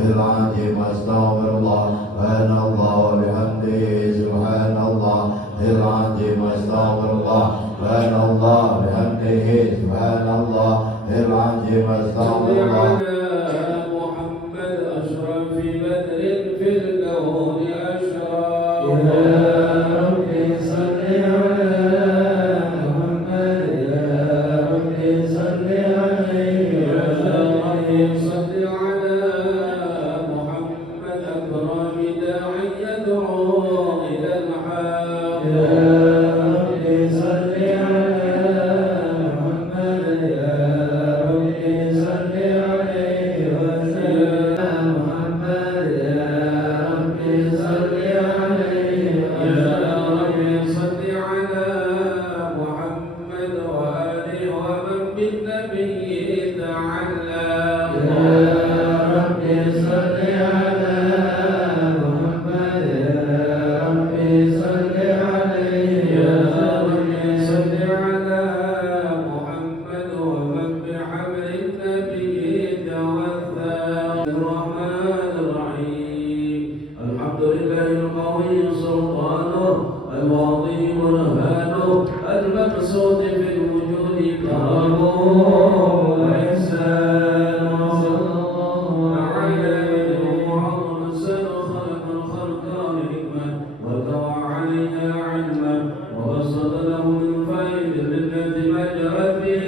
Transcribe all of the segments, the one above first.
العظيم أستغفر الله سبحان الله وبحمده سبحان الله العظيم أستغفر الله سبحان الله وبحمده سبحان الله العظيم أستغفر الله. محمد أشرف بدر في الكون أشرف المقصود في الوجود كرمه وإحسانه صلى الله عليه وعظم السن خلق الخلق حكمة وتوى عليها علما وبسط له من فائد التي ما جرت به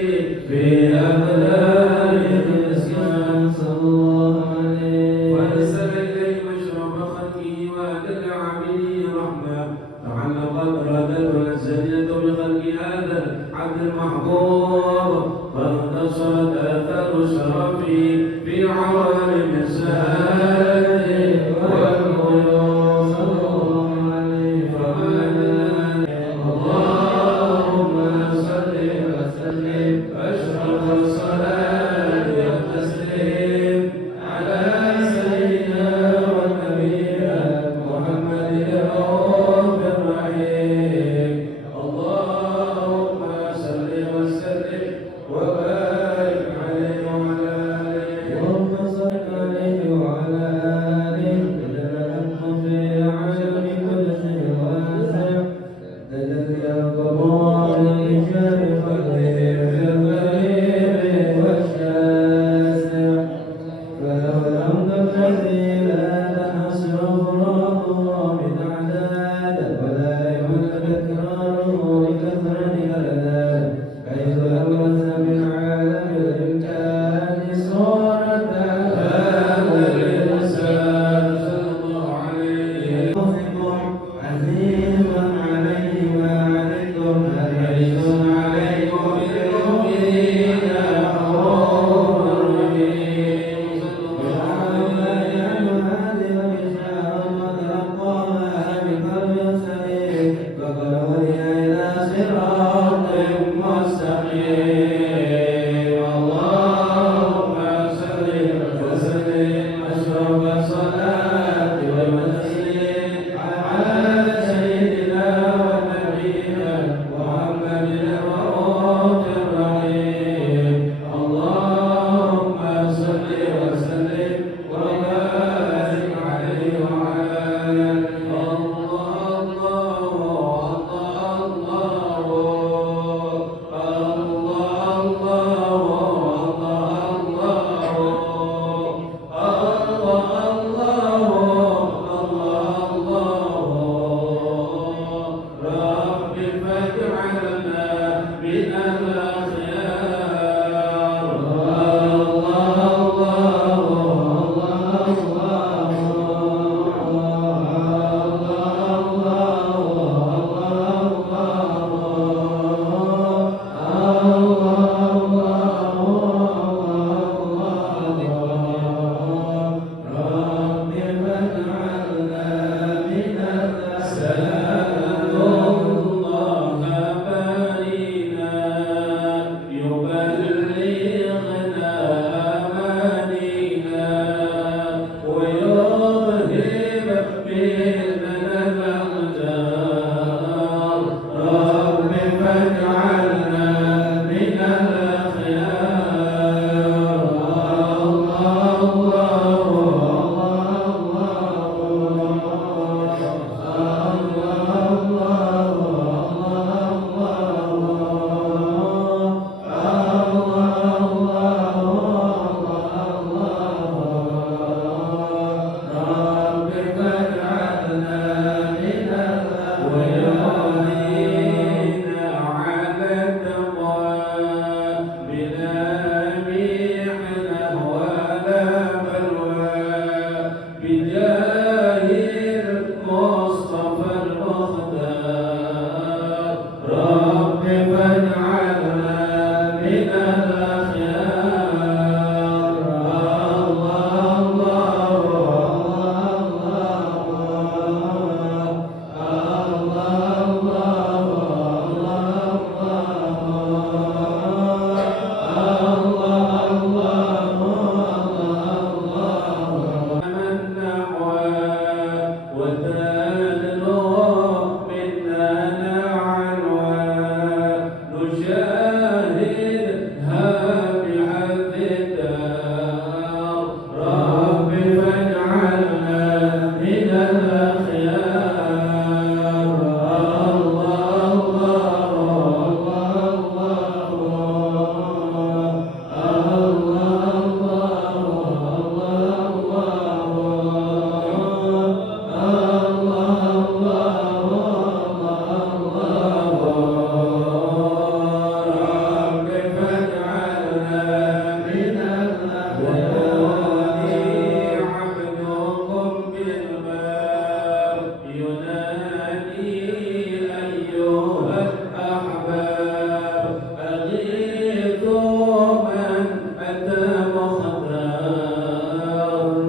في أبدان الإسلام صلى الله عليه وأرسل إليه مشرب خلقه وأدل عبده رحمة تعلق الردة والزينة بخلق هذا العبد المحبوب فانتصرت آثار شرفه في عوالم السهاد والغيوب صلى الله عليه وآله. اللهم صل وسلم أشرف الصلاة والتسليم على سيدنا ونبينا محمد الرؤوف الرحيم. اللهم صل وسلم وبارك عليه وعلى آله. اللهم صل عليه وعلى آله تجلى في عالم كل شيء واسع تجلى القضاء لإجاب قدره في الغريب والشاسع فله الحمد الذي لا تحصر فراغه بتعداد ولا يمل تكراره لكثرة الألذاذ حيث أبرز من عالم الإمكان صورة هذا الإنسان صلى الله عليه وسلم. عزيز عليه ما عنتم حريص عليكم بالمؤمنين رؤوف رحيم صلى الله عليه وسلم. هذه الإشارة وتلقاها بقلب سليم فقد هدي إلى صراط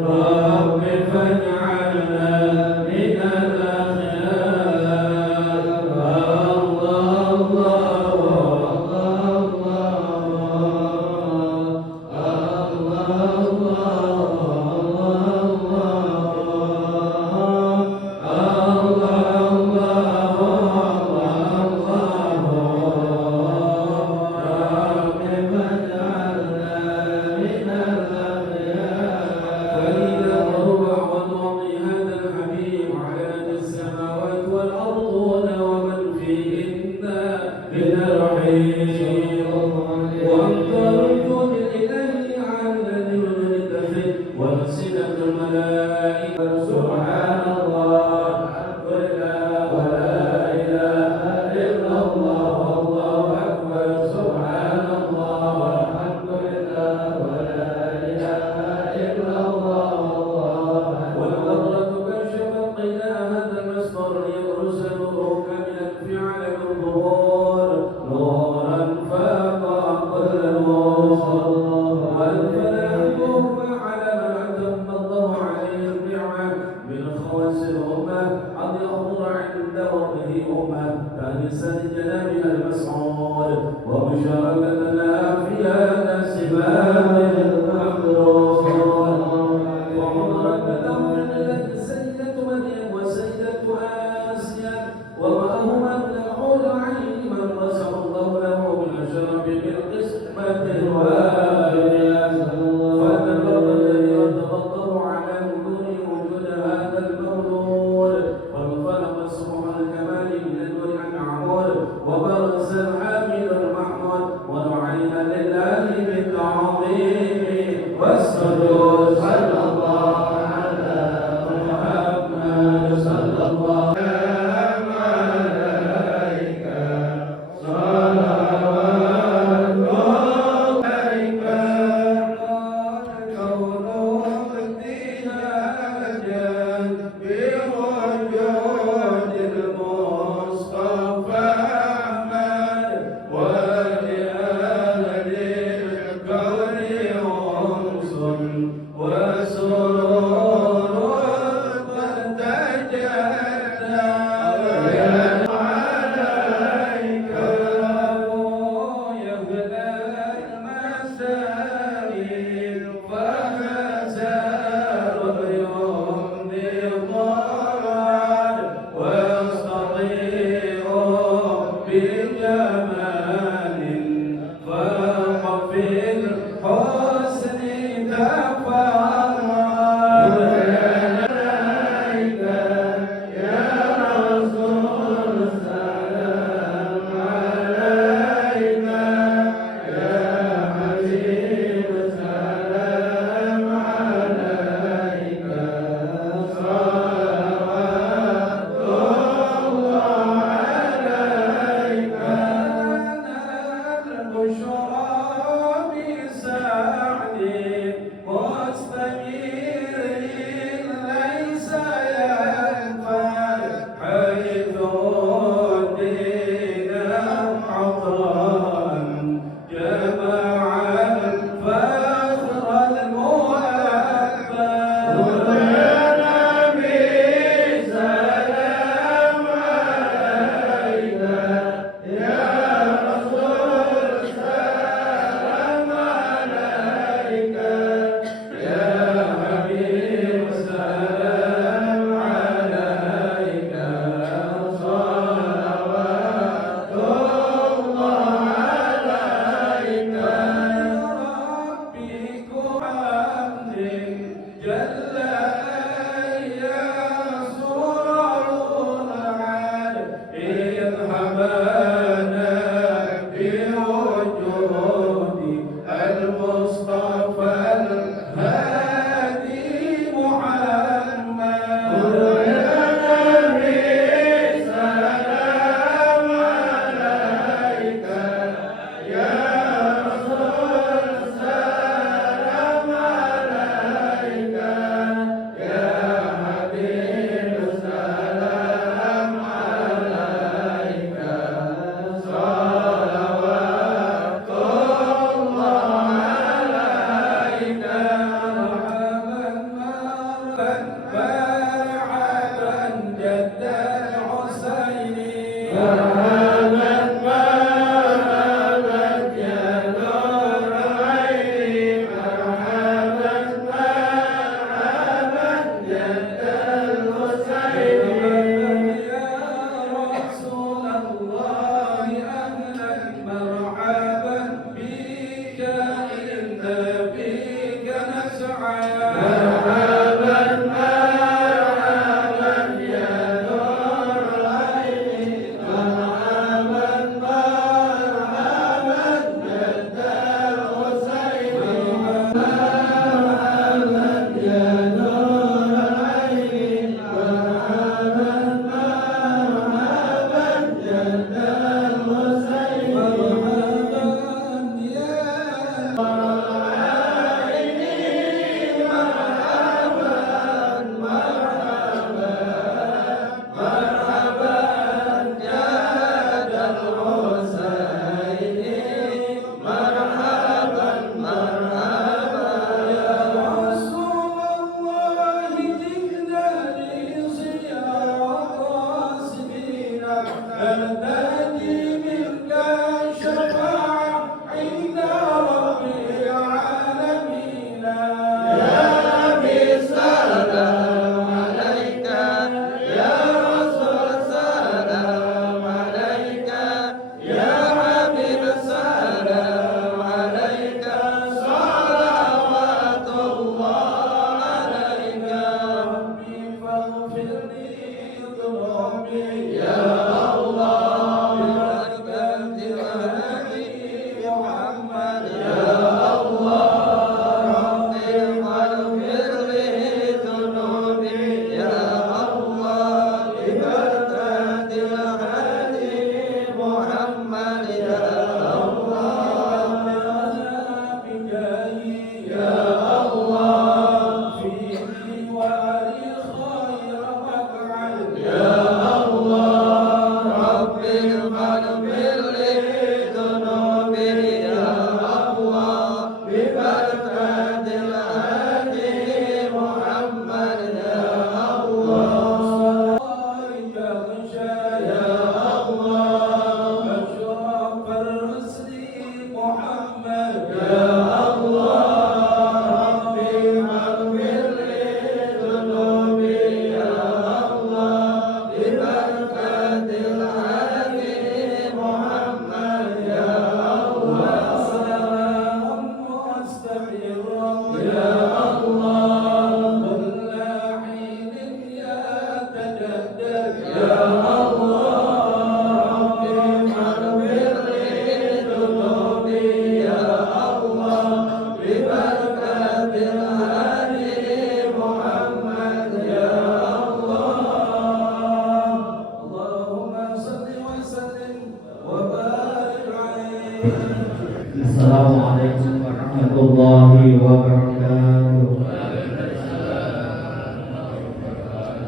رب فاجعلنا من الأخيار. الله فإذا ضرب وضع هذا الحبيب على السماوات والأرض ومن فيهن من الرحيم وأمطار الجود الإلهي على الذي يلتفت وألسنة الملائكة سبحان الله ولا إله إلا الله والله أكبر سبحان الله والحمد لله ولا إله إلا الله والله أكبر. والقدرة كشفت قيل هذا المصدر يبرز نوره كاملا في عالم الظهور نورا فاق كل نور والفلاح على من أتم الله عليه النعمة من خواص الأمة قد يحضر عند وقته أمة كنساء جنابها المسعود ومشاركتنا في هذا السباب المحظوظ وحضرت له من سيدة مريم وسيدة آسيا ومعهما من الحور العين من رزق الله له من الشرف بالقسمة الوالية فالبر الذي يتبطر على وجود هذا المولود وانفلق سبح الكمال من النور العمود وبرز الحامد المحمود ونعينا لله بالتعظيم والسجود صلى الله على محمد صلى الله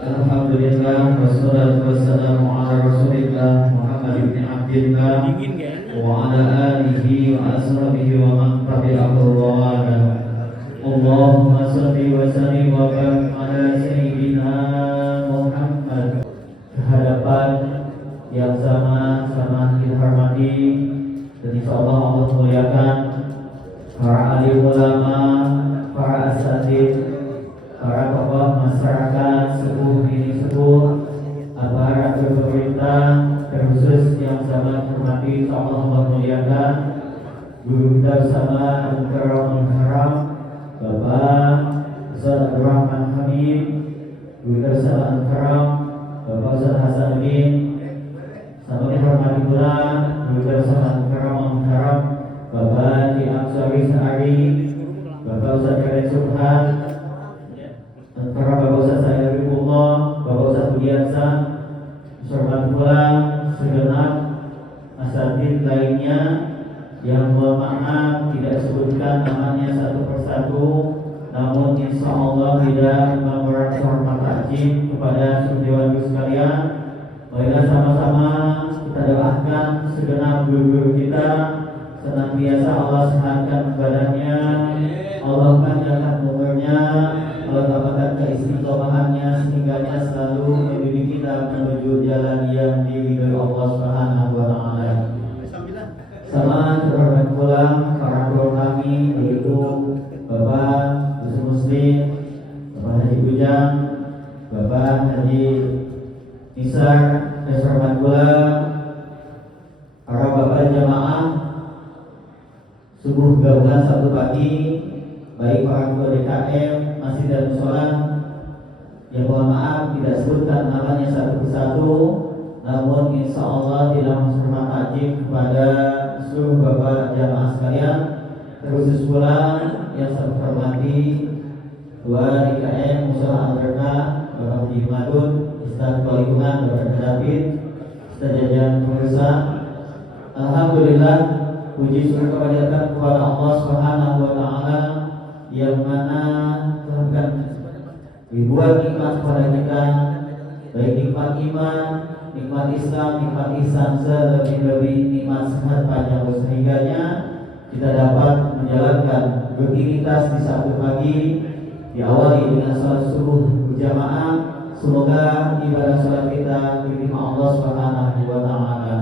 Alhamdulillah wassalatu wassalamu ala Rasulillah Muhammad bin Abdillah wa ala alihi wa ashabihi wa man tabi'ahu wa wala. Allahumma shalli wa sallim wa barik ala sayyidina Muhammad. Kehadapan yang sama-sama dihormati dan insyaallah Allah muliakan para alim ulama, para asatidz, para tokoh masyarakat, sepuh ini sepuh, aparat pemerintah, terkhusus yang sangat hormati Allah muliakan guru kita bersama Al-Karamul Haram Bapak Ustaz Abdul Rahman Hamid, guru kita bersama Al-Karam Bapak Ustaz Hasan Bin, sama dihormati pula guru kita bersama Al-Karamul Haram Bapak Ki Amsari Sa'ari, Bapak Ustaz Khalid Subhan, para Bapak Ustaz Sayyidullah, Bapak Ustaz Budiansa, hormat pula segenap asatidz lainnya yang mohon maaf tidak disebutkan namanya satu persatu, namun insya Allah tidak mengurangi hormat takjim kepada seluruh dewan guru sekalian. Marilah sama-sama kita doakan segenap guru-guru kita senantiasa Allah sehatkan badannya, Allah panjangkan umurnya, Allah tambahkan keistiqomahannya sehingga selalu membimbing kita menuju jalan yang diridhoi Allah Subhanahu wa taala. Sama terhormat pula para guru kami yaitu Bapak Yusuf Muslim, Bapak Haji Bujang, Bapak Haji Nisar, dan terhormat pula para bapak jamaah subuh gabungan Sabtu pagi, baik para ketua DKM, masjid dan mushola, yang mohon maaf tidak sebutkan namanya satu persatu, namun insya Allah tidak menghormat takjim kepada seluruh bapak jamaah sekalian, terkhusus pula yang saya hormati Ketua DKM Mushola Al-Barka Bapak Haji Madun, Ustaz Ketua Lingkungan Bapak David, Ustaz Jajan Pemirsa. Alhamdulillah, puji syukur kehadiran kepada Allah Subhanahu wa taala yang mana telah ribuan nikmat kepada kita, baik nikmat iman, nikmat Islam, nikmat ihsan, selebih-lebih nikmat sehat panjang sehingganya kita dapat menjalankan rutinitas di Sabtu pagi, diawali dengan salat subuh berjamaah. Semoga ibadah salat kita diterima Allah Subhanahu wa taala.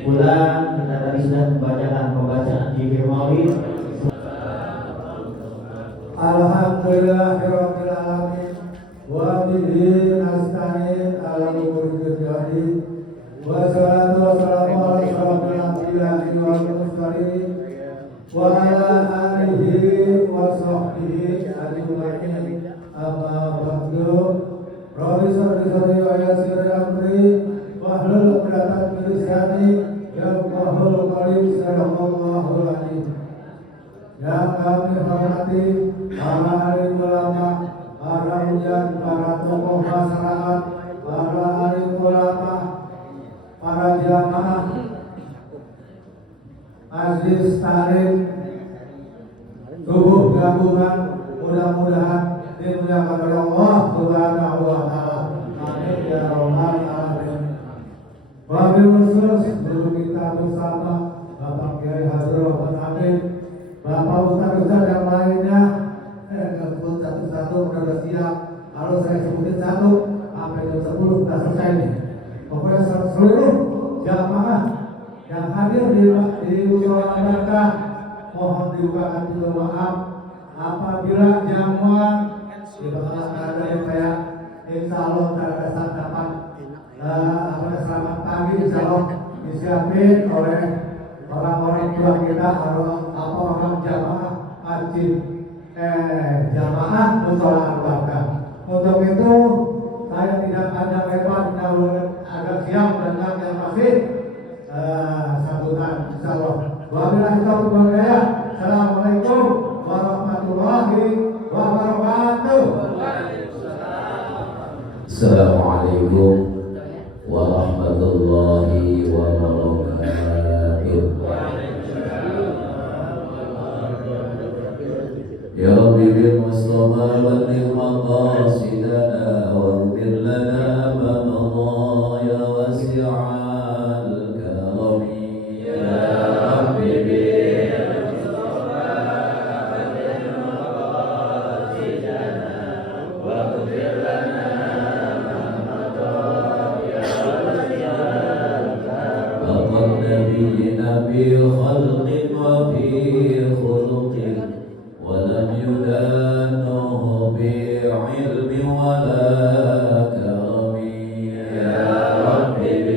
Pula kita tadi sudah membacakan pembacaan zikir maulid. Alhamdulillahirabbil alamin wa bihi nasta'in ala umuri dunya wa salatu wassalamu ala asyrafil anbiya'i wal mursalin wa ala alihi wa sahbihi ajma'in. Amma ba'du. Rabbi sholli wa yassir amri wa hlul 'uqdatam min lisani yafqahul qawli. Sadaqallahul azim. Yang kami hormati para alim ulama, para ujian, para tokoh masyarakat, para alim ulama, para jamaah Majlis Ta'lim Subuh Gabungan, mudah-mudahan dimuliakan oleh Allah Subhanahu wa taala. Amin ya rabbal alamin. Wabil khusus guru kita bersama Bapak Kiai Hadrah Rahman Amin, Bapak Ustaz-Ustaz yang lainnya, sebut satu-satu mudah siap. Kalau saya sebutin satu, sampai jam 10 kita selesai nih. Pokoknya seluruh jamaah yang hadir di Mushola Al-Barka mohon dibukakan dulu maaf apabila jamuan di belakang ada yang kayak insya Allah ada santapan selamat pagi insya Allah disiapin oleh orang-orang tua kita atau orang jamaah masjid jamaah Mushola Al-Barka. Untuk itu saya tidak panjang lebar, agak siap dan yang masih sambutan insya Allah. Wabillahi taufiq wal hidayah. Assalamualaikum warahmatullahi wabarakatuh. Assalamualaikum warahmatullahi wabarakatuh. Ya Rabbi bil Mustafa balligh maqasidana waghfir lana ولا كرم يا ربي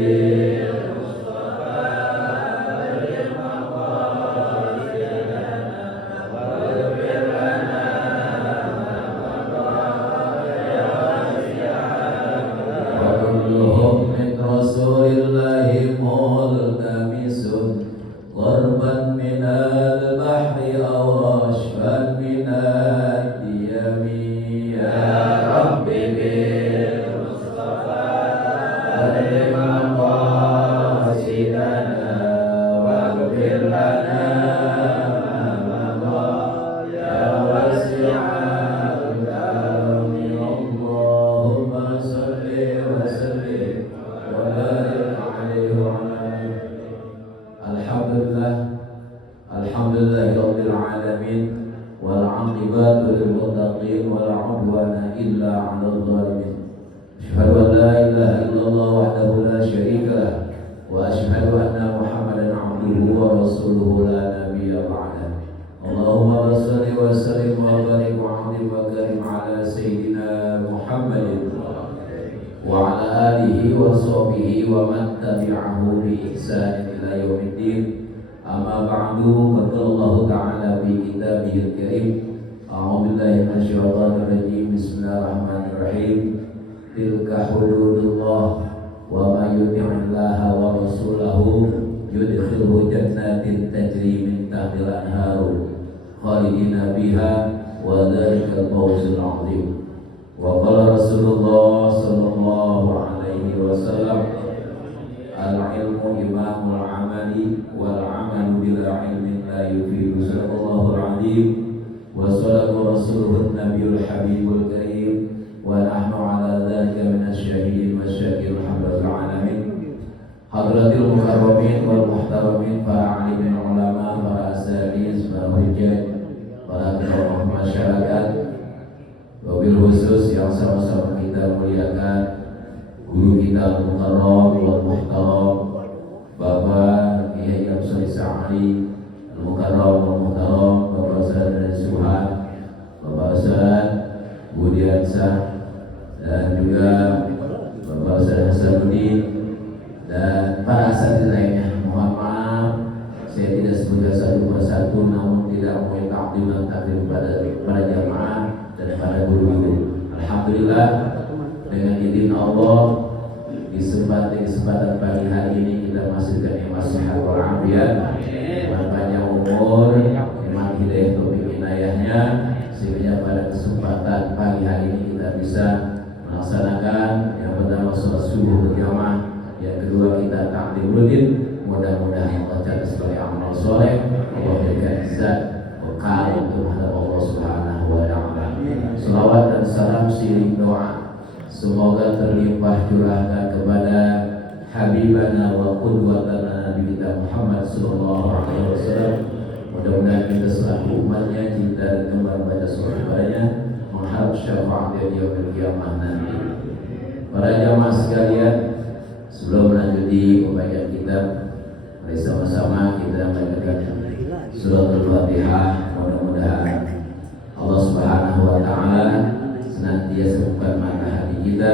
وكلهم من رسول الله ملتمس قربا من البحر أو رشفا من الديم يا ربي بالمصطفى أرم مقاصدنا واغفر لنا ما مضى يا واسع الكرم اللهم صل وسلم وبارك عليه وعلى آله. Alhamdulillah rabbil alamin wal 'aqibatu lil muttaqin wala 'udwana illa 'alal zalimin. Asyhadu an la ilaha illallah wahdahu la syarika lah wa asyhadu anna Muhammadan 'abduhu wa rasuluhu la nabiyya ba'da. Allahumma shalli wa sallim wa barik wa 'azim wa karim 'ala sayyidina Muhammadin wa 'ala alihi wa sahbihi wa man tabi'ahu bi ihsan ila yaumiddin. Amma ba'du, qala Allah Ta'ala fi kitabihil karim. A'udzu billahi minasyaitonir rajim. Bismillahirrahmanirrahim. Tilka hududullah wa may yuti'illaha wa rasulahu yudkhilhu jannatin tajri min tahtiha al-anharu khalidina biha wa dzalikal fawzul 'adzim. Wa qala Rasulullah sallallahu alaihi wasallam, al-ilmu imamul amali wal amalu bila ilmin la yufidu. Sadaqallahul azim wa sadaqa rasuluhun nabiyul habibul karim wa nahnu ala dzalika minasyahidin wasyakir alhamdulillah alamin. Hadratil mukarramin wal muhtaramin, para alimin ulama, para asatiz, para hujjah, para tokoh masyarakat, wabil khusus yang sama-sama kita muliakan guru kita al-mukarram wal muhtaram Bapak Kiai Abdul Sa'ali al-mukarram wal muhtaram, Bapak Ustaz dan Suhan, Bapak Ustaz Budi Ansah, dan juga Bapak Ustaz Hasanuddin dan para asatidz lainnya. Mohon maaf saya tidak sebutkan satu persatu, namun tidak mau takdim dan takdim pada jamaah dan pada guru-guru. Alhamdulillah, dengan izin Allah, di kesempatan pagi hari ini kita masih nikmat sehat walafiat, panjang umur, nikmat hidayah taufik inayahnya, sehingga pada kesempatan pagi hari ini kita bisa melaksanakan yang pertama sholat subuh berjamaah, yang kedua kita taklim rutin. Mudah-mudahan Allah catat sebagai amal soleh, Allah berikan izzat bekal untuk menghadap Allah Subhanahu wa Ta'ala. Salawat dan salam seiring doa semoga terlimpah curahkan kepada Habibana wa qudwatana Nabi kita Muhammad sallallahu alaihi wasallam. Mudah-mudahan kita selaku umatnya cinta dan gemar baca surah kepadanya, mengharap syafaat di yaumil qiyamah nanti. Para jamaah sekalian, sebelum melanjuti pembacaan kitab, mari sama-sama kita membacakan surah Al-Fatihah. Mudah-mudahan Allah Subhanahu wa Ta'ala senantiasa buka mata hati kita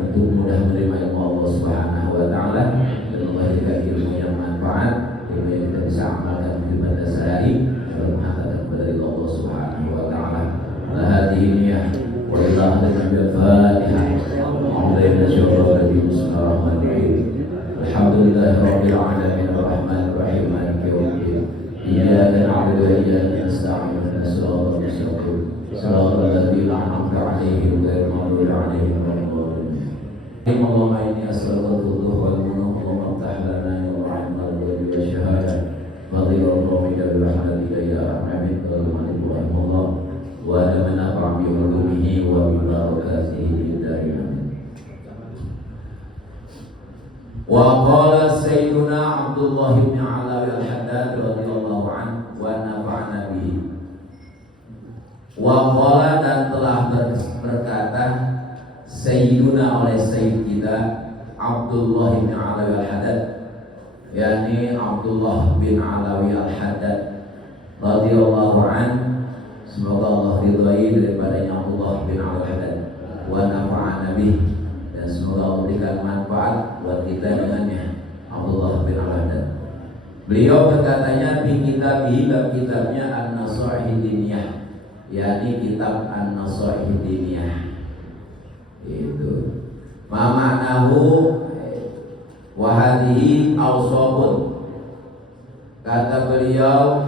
untuk mudah menerima ilmu Allah Subhanahu wa Ta'ala dan memberikan ilmu yang manfaat, ilmu yang kita bisa amalkan di kehidupan sehari dan menghantarkan kepada Allah Subhanahu wa Ta'ala. Al-Hadi niyah wa ila hadil Fatihah. Bismillahirrahmanirrahim. Alhamdulillahi rabbil alamin arrahmanir rahim maliki yaumiddin. Iyyaka na'budu wa iyyaka nasta'in ihdinas siratal mustaqim siratal ladzina an'amta 'alaihim ghairil maghdubi 'alaihim waladdallin. Allahumma inni as'aluka al-huda wal munah, Allahumma iftah lana ya rahman wa syahadah wa ghfir bil rahmatika ya arhamar rahimin Allah wa ana nafa'a bi ulumihi wa bi barakatihi fid darin. Wa qala sayyiduna Abdullah bin Alawi al-Haddad radhiyallahu anhu wa nafa'ana bihi. Wa qala, dan telah berkata sayyiduna oleh sayyid kita Abdullah bin Alawi al-Haddad, yakni Abdullah bin Alawi al-Haddad radhiyallahu anhu, semoga Allah ridhai daripadanya Abdullah bin Alawi al-Haddad, wa bih, dan semoga Allah berikan manfaat buat kita dengannya. Abdullah bin Al-Haddad. Beliau berkatanya di kitabnya An-Nasaih Diniyah, yakni kitab An-Nasaih Diniyah. Itu ma ma'nahu wa hadhihi awsabun. Kata beliau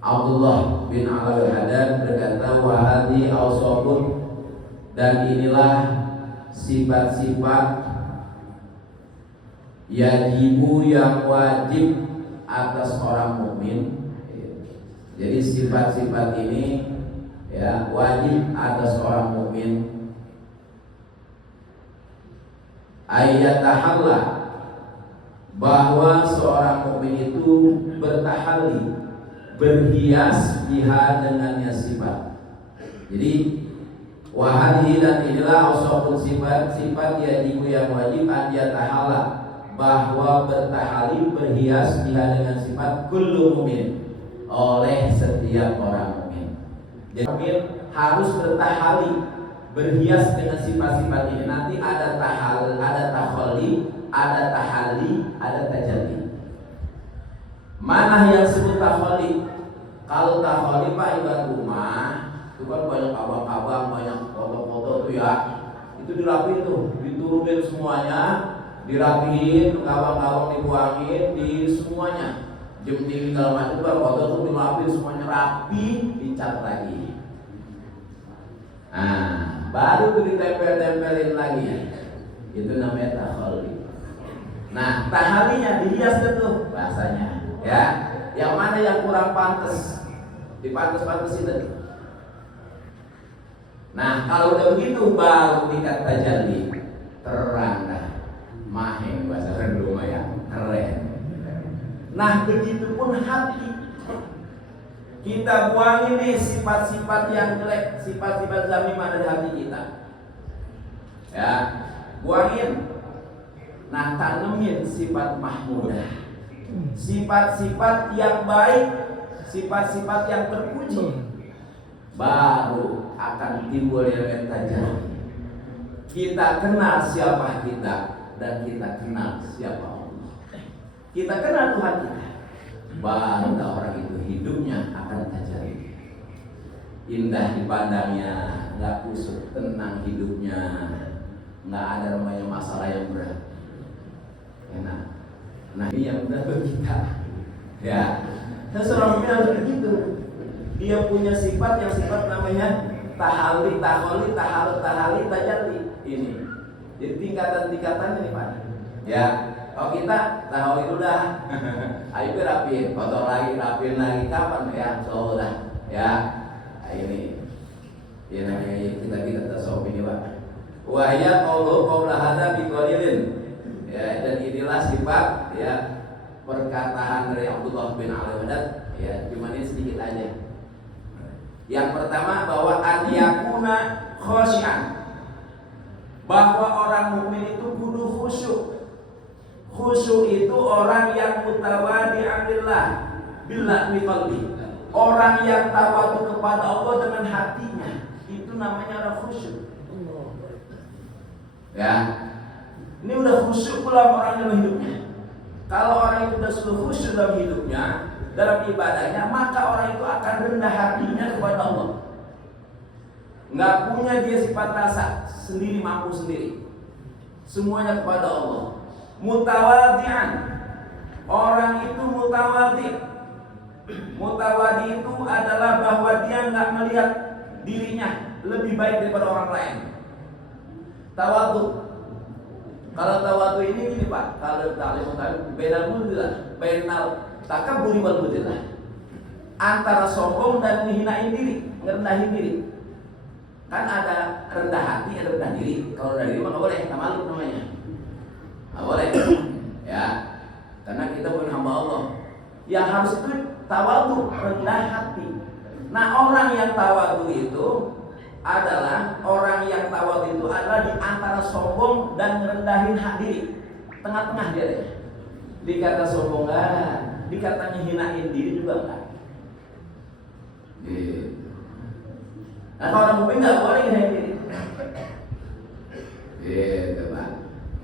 Abdullah bin Al-Haddad berkata wa hadhihi awsabun, dan inilah sifat-sifat yajibu yang wajib atas orang mukmin. Jadi sifat-sifat ini ya wajib atas orang mukmin. Ayyatahalla, bahwa seorang mukmin itu bertahalli, berhias biha dengannya sifat. Jadi wahadihi, dan inilah ausapun sifat-sifat yajibu yang wajib an yatahalla, bahwa bertahalli, berhias biha dengan sifat kullu mukmin, oleh setiap orang mukmin. Jadi mukmin harus bertahalli, berhias dengan sifat-sifat ini. Nanti ada tahal, ada takhalli, ada tahalli, ada tajalli. Mana yang disebut takhalli? Kalau takhalli Pak ibarat rumah, itu kan banyak abang-abang, banyak foto-foto tuh ya. Itu dirapiin tuh, diturunin semuanya, dirapiin, kawang-kawang dibuangin, di semuanya. Jemting segala macam, foto tuh dilapin semuanya rapi, dicat lagi. Nah, baru tuh ditempel-tempelin lagi. Itu namanya takhalli. Nah, tahalinya dihias tuh bahasanya, ya. Yang mana yang kurang pantas, dipantes-pantesin tadi. Nah, kalau udah begitu baru dikata tajalli, terang dah, maheng bahasa rumah ya, keren. Nah, begitu pun hati. Kita buangin nih sifat-sifat yang jelek, sifat-sifat zamimah dari hati kita. Ya, buangin. Nah, tanemin sifat mahmudah, sifat-sifat yang baik, sifat-sifat yang terpuji. Baru akan timbul yang tajalli. Kita kenal siapa kita, dan kita kenal siapa Allah. Kita kenal Tuhan kita, baru orang itu hidupnya akan tajalli. Indah dipandangnya, nggak kusut, tenang hidupnya, nggak ada namanya masalah yang berat. Enak. Nah, ini yang benar bagi kita. Ya, seseorang mukmin harus begitu. Dia punya sifat yang sifat namanya tahalli, takhalli, tahalli, tajalli. Ini. Jadi tingkatan-tingkatannya nih Pak. Ya, kalau kita tahalli dulu dah. Ayo rapiin, kotor lagi, rapiin lagi, kapan ya? So dah. Ya. Nah, ini. Ini namanya kita tasawuf ini Pak. Wa ya qaulu hadza biqalilin. Ya, dan inilah sifat ya perkataan dari Abdullah bin Al-Haddad. Ya, cuma ini sedikit aja. Yang pertama bahwa an yakuna khasyian, bahwa orang mukmin itu kudu khusyuk. Khusyuk itu orang yang mutawadi'an billah bi qalbi. Orang yang tawadu kepada Allah dengan hatinya, itu namanya orang khusyuk. Ya. Ini udah khusyuk pula orang dalam hidupnya. Kalau orang itu sudah khusyuk dalam hidupnya, dalam ibadahnya, maka orang itu akan rendah hatinya kepada Allah. Nggak punya dia sifat rasa sendiri, mampu sendiri. Semuanya kepada Allah. Mutawadhi'an, orang itu mutawadhi'. Mutawadhi itu adalah bahwa dia nggak melihat dirinya lebih baik daripada orang lain. Tawadhu. Kalau tawadhu ini Pak, kalau ta'lim beda mudilah, bainal takabburi wal mudilah. Antara sombong dan menghinain diri, ngerendahin diri. Kan ada rendah hati, ada rendah diri. Kalau rendah diri mah nggak boleh, tamaluk namanya. Nggak boleh. Ya. Karena kita bukan hamba Allah. Yang harus itu tawadhu, rendah hati. Nah, orang yang tawadhu itu adalah orang yang tawadhu itu adalah di antara sombong dan ngerendahin hak diri. Tengah-tengah dia deh. Dikata sombong enggak, dikatanya hinain diri juga enggak. Gitu. Nah, kalau orang mukmin enggak boleh hinain diri.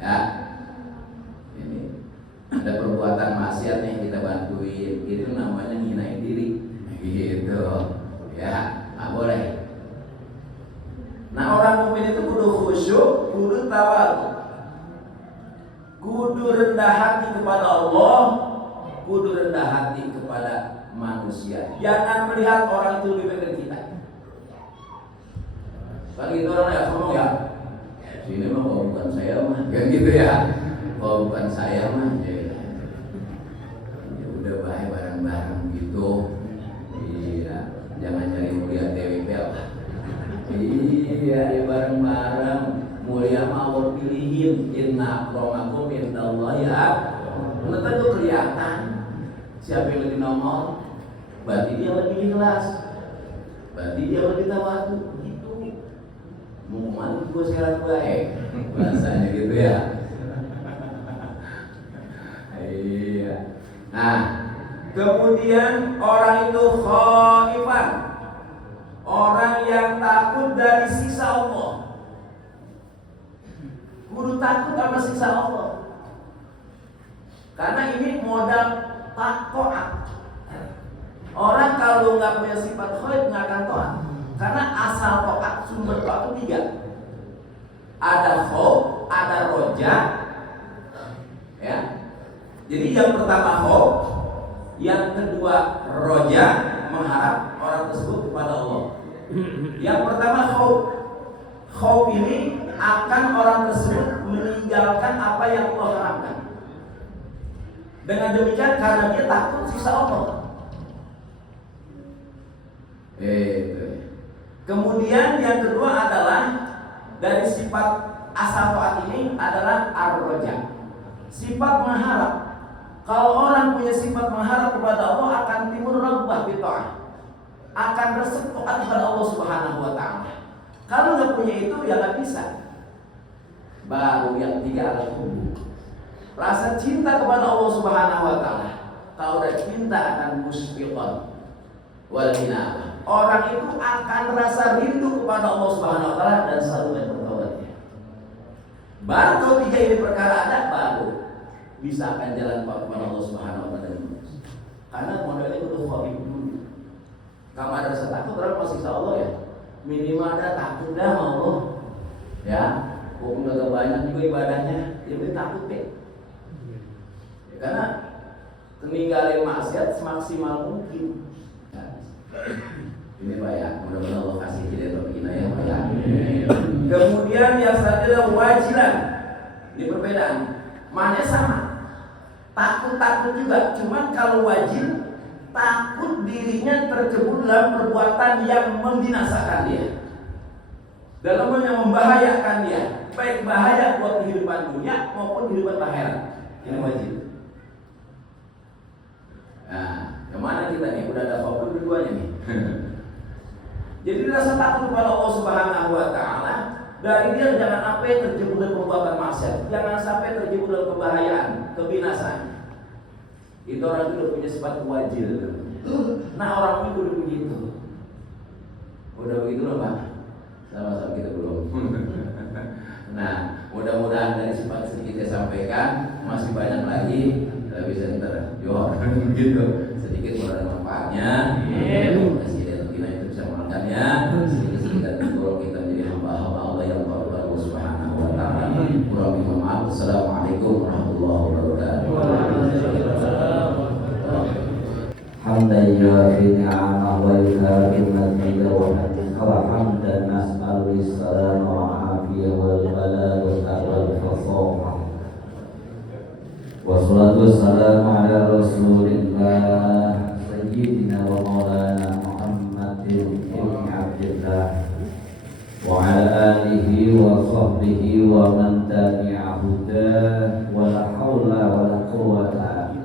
Ya, ini ada perbuatan maksiat yang kita bantuin, itu namanya nginain diri, gitu. Ya, nggak boleh. Nah, orang mukmin itu kudu khusyuk, kudu tawadhu, kudu rendah hati kepada Allah, kudu rendah hati kepada manusia. Jangan melihat orang itu lebih baik dari kita. Bagi itu orang ya ngomong ya, sini mah kalau bukan saya mah, kan gitu ya. Kalau bukan saya mah, ya udah baik bareng-bareng gitu. Iya, jangan cari mulia TWP apa. Iya, ya bareng-bareng. Mulia mah Allah pilihin. Inna akramakum indallahi atqakum. Nanti tuh kelihatan siapa yang lebih nomor. Berarti dia lebih ikhlas. Berarti dia lebih tawadhu. Gitu. Mau kemana gue sekarang baik. Bahasanya gitu ya. Iya. Nah, kemudian orang itu khaifan, orang yang takut dari siksa Allah. Kudu takut sama siksa Allah. Karena ini modal taat. Orang kalau nggak punya sifat khaif nggak akan taat. Karena asal taat, sumber taat itu 3. Ada khauf, ada roja. Ya. Jadi yang pertama khauf, yang kedua roja, mengharap orang tersebut kepada Allah. Yang pertama khauf. Khauf ini akan orang tersebut meninggalkan apa yang Allah haramkan. Dengan demikian karena dia takut siksa Allah. Kemudian yang kedua adalah dari sifat asal taat ini adalah ar-roja, sifat mengharap. Kalau orang punya sifat mengharap kepada Allah akan timbul raghbah fi ta'ah, akan resep taat kepada Allah Subhanahu wa taala. Kalau nggak punya itu ya nggak bisa. Baru yang 3 adalah hubbu, rasa cinta kepada Allah Subhanahu wa taala. Kalau udah cinta akan musfiqan wal inabah. Orang itu akan rasa rindu kepada Allah Subhanahu wa taala dan selalu bertaubatnya. Baru kalau 3 ini perkara ada, baru bisa akan jalan kepada Allah Subhanahu wa taala. Karena modalnya itu khaif dulu. Kalau ada rasa takut orang masih insya Allah ya. Minimal ada takut dah sama Allah. Ya, walaupun gak banyak juga ibadahnya, dia boleh takut deh. Ya, karena meninggalin maksiat semaksimal mungkin. Ini Pak ya, mudah-mudahan Allah kasih hidayah untuk kita ya Pak ya. Kemudian yang selanjutnya wajilan. Ini perbedaan. Mana sama? Takut-takut juga. Cuman kalau wajib, takut dirinya terjebak dalam perbuatan yang membinasakan dia, dalam yang membahayakan dia, baik bahaya buat kehidupan dunia maupun kehidupan akhirat. Ini wajib. Nah, kemana kita nih? Udah ada fokus berduanya nih. Jadi rasa takut kepada Allah Subhanahu wa taala dari dia jangan sampai terjebak dalam perbuatan maksiat, jangan sampai terjebak dalam kebahayaan, kebinasaan. Itu orang itu punya sifat wajib. Nah orang itu udah begitu. Udah begitu loh Pak. Sama-sama kita belum. Nah mudah-mudahan dari sifat sedikit saya sampaikan, masih banyak lagi. Kita bisa terjawab begitu. Sedikit ada manfaatnya. Kasih dia kita itu bisa mengamalkannya. Sedikit betul kita menjadi hamba-hamba Allah yang taat Allah Subhanahu wa taala. Kurang lebih maaf. Assalamualaikum warahmatullahi wabarakatuh. حمدا يوافي نعمه ويكافئ مزيده وحمدا وحمدا نسأل السلام والعافية والبلاغة والفصاحة والصلاة والسلام على رسول الله سيدنا ومولانا محمد بن عبد الله وعلى آله وصحبه ومن تبع هداه ولا حول ولا قوة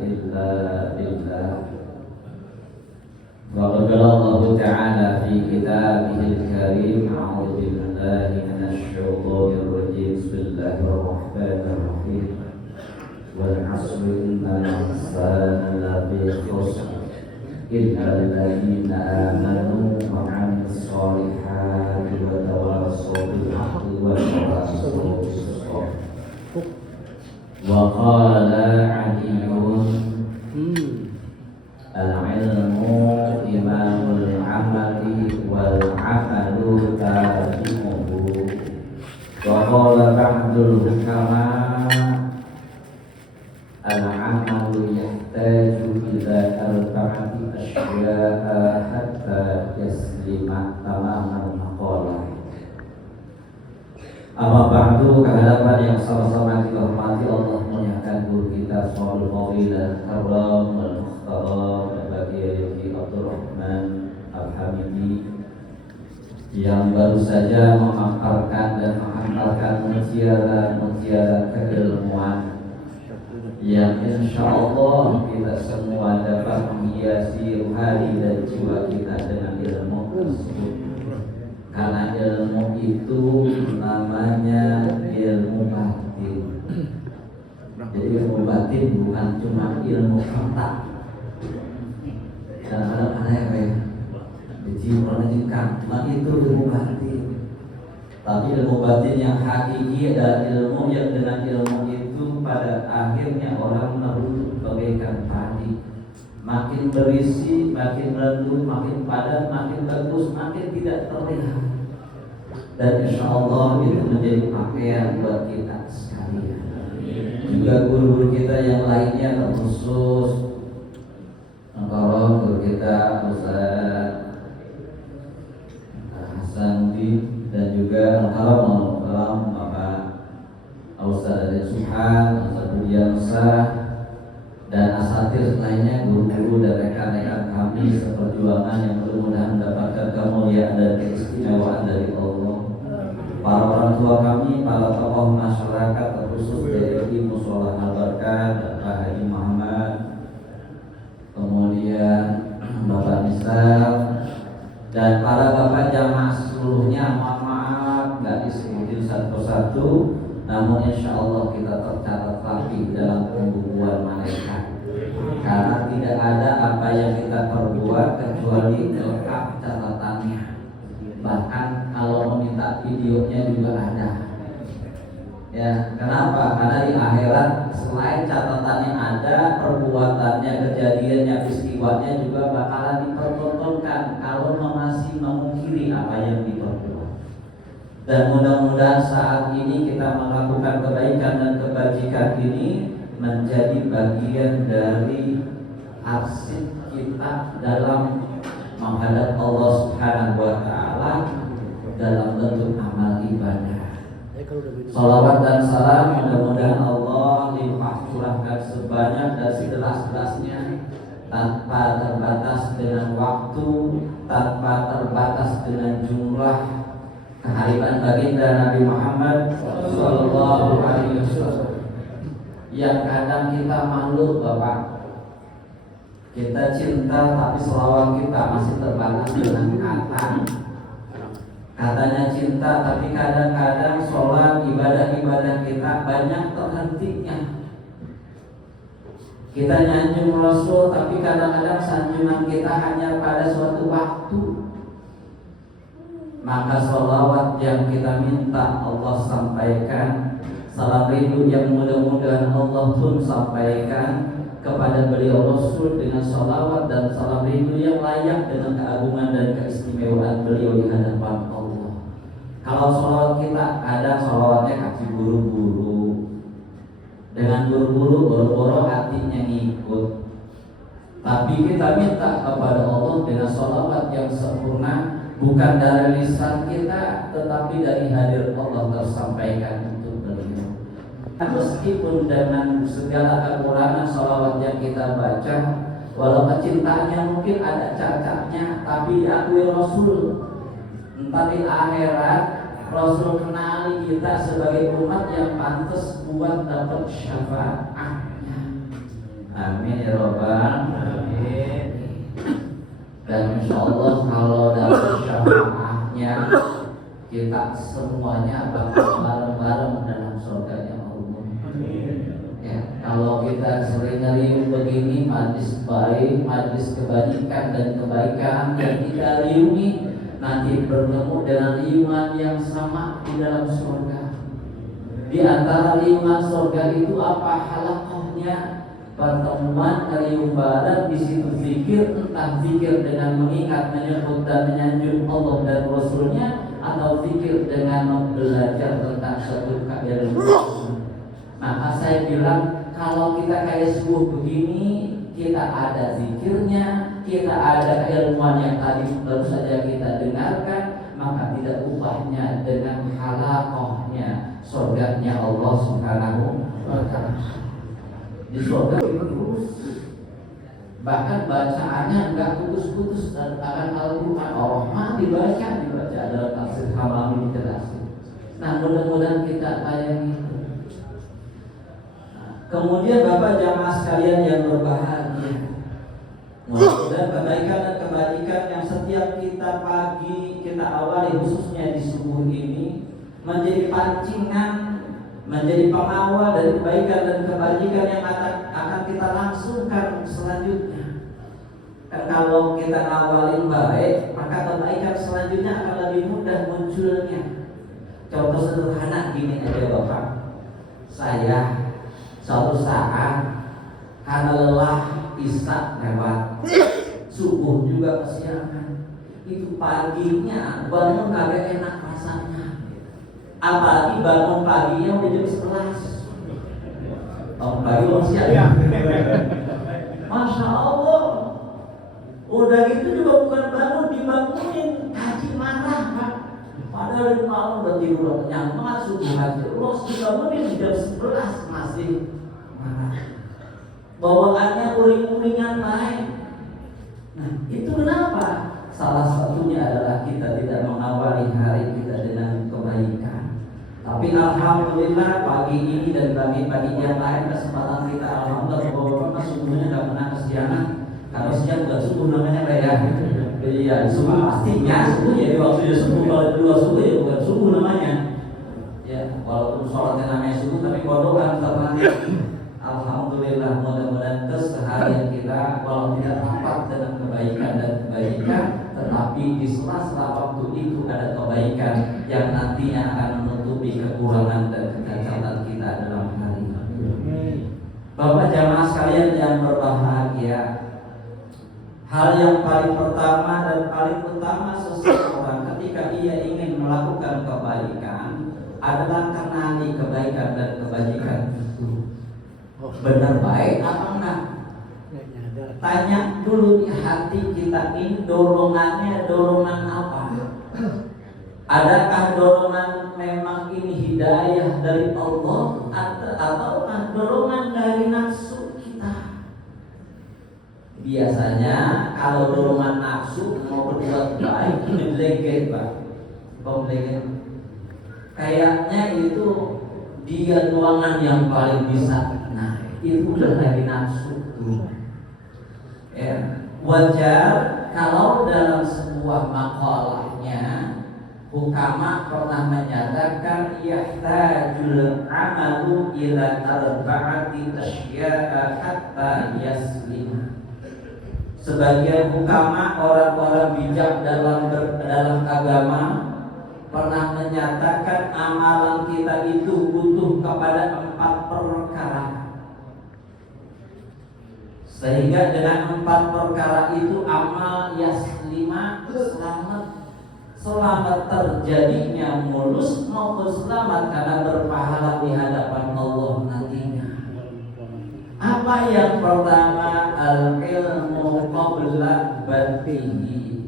إلا بالله. وقد قال الله تعالى في كتابه الكريم أعوذ بالله من الشيطان الرجيم بسم الله الرحمن الرحيم والعصر إن الإنسان لفي خسر إلا الذين آمنوا وعملوا الصالحات وتواصوا بالحق وتواصوا بالصبر. Wa qala Aliyun al-ilmu imamul amali wal amalu tabi'uhu. Wa qala ba'dul hukama al-amalu yahtaju ila arba'ati asya'a hatta yaslima tamaman maqalah. Amma ba'du, kehadapan yang sama-sama kita hormati Allah muliakan guru kita Shawul Fadilah Karam Al-Mukhtaram Al-Baqiyati Abdurrahman Al-Hamidi yang baru saja memaparkan dan menghantarkan mujiaran keilmuan yang insya Allah kita semua dapat menghiasi rohani dan jiwa kita dengan ilmu tersebut. Karena ilmu itu namanya ilmu batin. Jadi ilmu batin bukan cuma ilmu otak. Kadang-kadang ada yang kayak dijimkan, cuma itu ilmu batin. Tapi ilmu batin yang hakiki adalah ilmu yang dengan ilmu itu pada akhirnya orang merunduk bagaikan padi. Makin berisi, makin redup, makin padat, makin bagus, makin tidak terlihat. Dan insya Allah itu menjadi pakaian buat kita sekalian. Juga guru-guru kita yang lainnya, terkhusus guru kita Ustaz Hasan dan juga Alhamdulillah Bapak Ustaz Adil Subhan, Ustaz Budian Usah, dan asatir lainnya, guru-guru dan rekan-rekan kami seperjuangan yang mudah-mudahan mendapatkan kemuliaan dan keistimewaan dari Allah. Para orang tua kami, para tokoh masyarakat, terkhusus dari Musola Al-Barkah, Pak Haji Muhammad, kemudian Bapak Misal, dan para bapak jamaah seluruhnya. Mohon maaf nggak disebutin satu-satu, namun insya Allah kita tercatat rapi dalam pembukuan malaikat. Karena tidak ada apa yang kita perbuat kecuali lengkap catatannya. Bahkan kalau meminta videonya juga ada. Ya, kenapa? Karena di akhirat selain catatannya ada, perbuatannya, kejadiannya, peristiwanya juga bakalan dipertontonkan kalau masih memungkiri apa yang diperbuat. Dan mudah-mudahan saat ini kita melakukan kebaikan dan kebajikan ini menjadi bagian dari arsip kita dalam menghadap Allah Subhanahu wa Ta'ala dalam bentuk amal ibadah. Salawat dan salam mudah-mudahan Allah limpah curahkan sebanyak dan sederas-derasnya, tanpa terbatas dengan waktu, tanpa terbatas dengan jumlah, kehadiran baginda Nabi Muhammad Sallallahu Alaihi Wasallam. Yang kadang kita malu, Bapak, kita cinta tapi selawat kita masih terbatas dengan kata. Katanya cinta tapi kadang-kadang sholat, ibadah-ibadah kita banyak terhentinya. Kita nyanjung Rasul tapi kadang-kadang sanjungan kita hanya pada suatu waktu. Maka sholawat yang kita minta Allah sampaikan, salam rindu yang mudah-mudahan Allah pun sampaikan kepada beliau Rasul dengan sholawat dan salam rindu yang layak dengan keagungan dan keistimewaan beliau di hadapan Allah. Kalau sholawat kita ada sholawatnya kasih buru-buru, dengan buru-buru hatinya ngikut. Tapi kita minta kepada Allah dengan sholawat yang sempurna, bukan dari lisan kita, tetapi dari hadir Allah tersampaikan untuk beliau. Meskipun dengan segala kekurangan sholawat yang kita baca, walau kecintaannya mungkin ada cacatnya, tapi diakui Rasul. Entah di akhirat Rasul kenali kita sebagai umat yang pantas buat dapat syafaatnya. Amin ya Rabbal alamin. Dan insya Allah kalau dapat syafaatnya, kita semuanya bakal bareng-bareng dalam surganya Allah. Ya, kalau kita sering ngeriung begini, majlis baik, majlis kebajikan dan kebaikan yang kita riungi, nanti bertemu dengan iman yang sama di dalam surga. Di antara 5 surga itu apa? Halaqahnya, pertemuan kaliumbaran di situ zikir, entah zikir dengan mengingat, menyebut dan menyanjung Allah dan Rasulnya, atau zikir dengan belajar tentang suatu keilmuan. Maka saya bilang kalau kita kayak subuh begini, kita ada zikirnya, kita ada keilmuan yang tadi baru saja kita dengarkan, maka tidak ubahnya dengan halaqahnya surganya Allah Subhanahu wa Ta'ala. Di surga terus, bahkan bacaannya enggak putus-putus, dan akan Al-Quran Ar-Rahman dibaca dalam tafsir Hamami dijelasin. Nah, mudah-mudahan kita kayak gitu. Kemudian Bapak jamaah sekalian yang berbahagia, mudah-mudahan kebaikan dan kebajikan yang setiap kita pagi kita awali khususnya di subuh ini menjadi pancingan, menjadi pengawal dari kebaikan dan kebajikan yang akan kita langsungkan selanjutnya. Dan kalau kita ngawalin baik, maka kebaikan selanjutnya akan lebih mudah munculnya. Contoh sederhana gini aja Bapak, saya suatu saat karena lelah isya lewat, subuh juga kesiangan, itu paginya bangun kagak enak rasanya. Apalagi bangun paginya udah jam 11. Bangun pagi belum siang. Masya Allah. Udah gitu juga bukan bangun, dibangunin haji marah Pak. Padahal di malam udah tidur kenyang banget, subuh haji terus dibangunin di jam 11 masih marah. Bawaannya uring-uringan naik. Nah itu kenapa? Salah satunya adalah kita tidak mengawali hari kita dengan kebaikan. Tapi alhamdulillah pagi ini dan pagi-pagi yang lain kesempatan kita alhamdulillah bahwa subuhnya nggak pernah kesiangan. Kalau siang bukan subuh namanya kayak iya subuh pastinya subuh, jadi waktunya subuh, kalau dua subuh ya bukan subuh namanya. Ya walaupun sholatnya namanya subuh tapi kodokan ternyata. Alhamdulillah, mudah-mudahan keseharian kita walau tidak rapat dengan kebaikan dan kebajikan, tetapi di sela-sela waktu itu ada kebaikan yang nantinya akan menutupi kekurangan dan kecacatan kita dalam hari ini. Bapak jamaah sekalian yang berbahagia, hal yang paling pertama dan paling utama seseorang ketika ia ingin melakukan kebaikan adalah kenali kebaikan dan kebajikan itu. Benar baik apa enggak? Tanya dulu di hati kita ini dorongannya dorongan apa? Adakah dorongan memang ini hidayah dari Allah atau dorongan dari nafsu kita? Biasanya kalau dorongan nafsu mau berbuat baik ini beleget Pak, beleget. Kayaknya itu dia doangan yang paling bisa. Nah itu udah dari nafsu. Ya, wajar kalau dalam sebuah makalahnya hukama pernah menyatakan yahtajul amalu ila arba'ati asya'a hatta yaslima. Sebagian hukama orang-orang bijak dalam agama pernah menyatakan amalan kita itu butuh kepada 4 perkara. Sehingga dengan 4 perkara itu amal yaslima selamat terjadinya mulus maupun selamat karena berpahala di hadapan Allah nantinya. Apa yang pertama? Al-ilmu qabla batihi.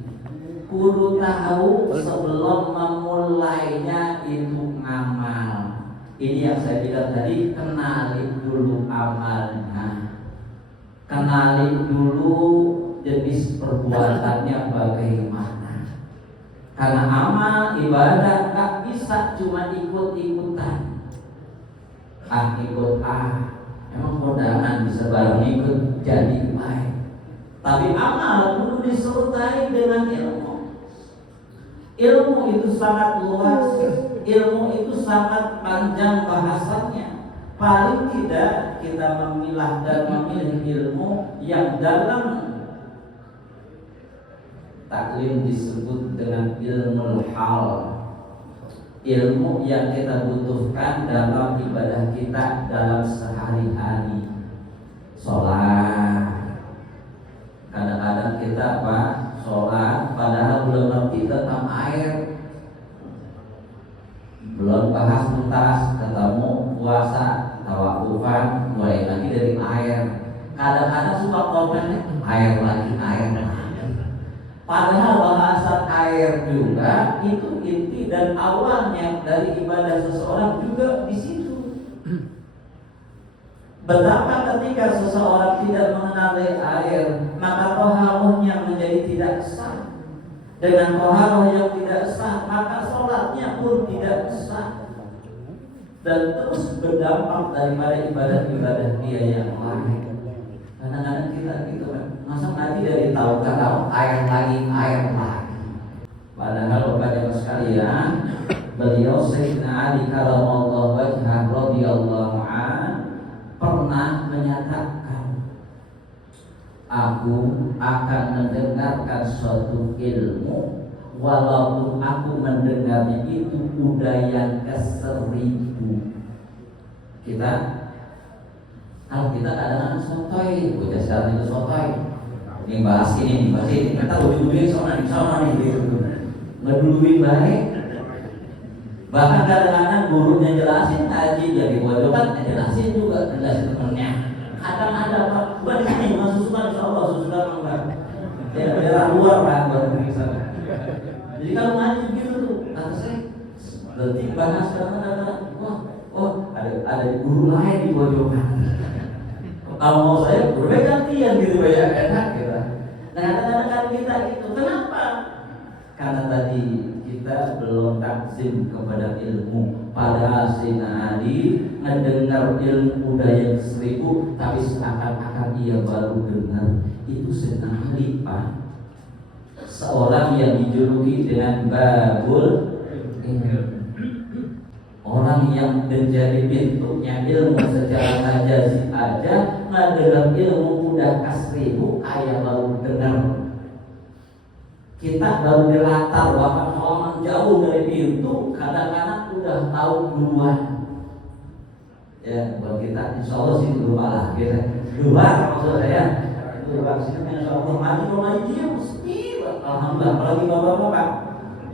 Kudu tahu sebelum memulainya itu ngamal. Ini yang saya bilang tadi, kenali dulu amalnya. Kenali dulu jenis perbuatannya bagaimana. Karena amal ibadah gak bisa cuma ikut-ikutan. Ikut emang kondangan bisa bareng ikut jadi baik. Tapi amal perlu disertai dengan ilmu. Ilmu itu sangat luas, ilmu itu sangat panjang bahasanya. Paling tidak kita memilah dan memilih ilmu yang dalam taklim disebut dengan ilmu hal. ilmu yang kita butuhkan dalam ibadah kita dalam sehari-hari. Sholat, kadang-kadang kita sholat padahal belum ngerti tentang air, belum bahas tuntas, ketemu puasa, tawakufan, mulai lagi dari air. Kadang-kadang suka komen air lagi. Padahal bahasan air juga itu inti dan awalnya dari ibadah seseorang juga di situ. Betapa ketika seseorang tidak mengenali air, maka toharohnya menjadi tidak sah. Dengan toharoh yang tidak sah, maka sholatnya pun tidak sah. Dan terus berdampak daripada ibadah-ibadah dia yang lain. Kadang-kadang kita gitu kan, masa ngaji dari tahun ke tahun air lagi. Padahal Bapak Ibu sekalian, beliau Sayyidina Ali karamallahu wajhah radhiyallahu an pernah menyatakan, aku akan mendengarkan suatu ilmu walaupun aku mendengarnya itu udah yang ke-1000. Kalau kita kadang-kadang sotoy, bocah sekarang itu sotoy. Ini bahas ini, kita ujung-ujungnya sana nih gitu. Ngeduluin baik. Bahkan kadang-kadang gurunya jelasin ngaji jadi bodohan, jelasin juga jelasin temennya. Kadang ada Pak, bukan ini masuk susukan insyaallah susukan enggak. Ya daerah luar Pak buat di sana. Jadi kalau ngaji gitu tuh, kata saya berarti bahas kadang-kadang ada guru lain di bodohan. Kalau mau saya berbeda gantian gitu ya, enak gitu. Nah kadang-kadang kita gitu, kenapa? Karena tadi kita belum takzim kepada ilmu. Padahal Sayyidina Ali mendengar ilmu udah yang 1000, tapi seakan-akan ia baru dengar. Itu Sayyidina Ali Pak, seorang yang dijuluki dengan Babul Ilm, orang yang menjadi pintunya ilmu secara majazi aja. Mendengar ilmu udah ke-1000, ayah baru dengar. Kita baru di latar, bahkan halaman jauh dari pintu, kadang-kadang udah tahu duluan. Ya, buat kita insya Allah sih lupa lah gitu. Luar maksud saya, luar sini insya Allah ngaji dia mesti, alhamdulillah. Apalagi bapak-bapak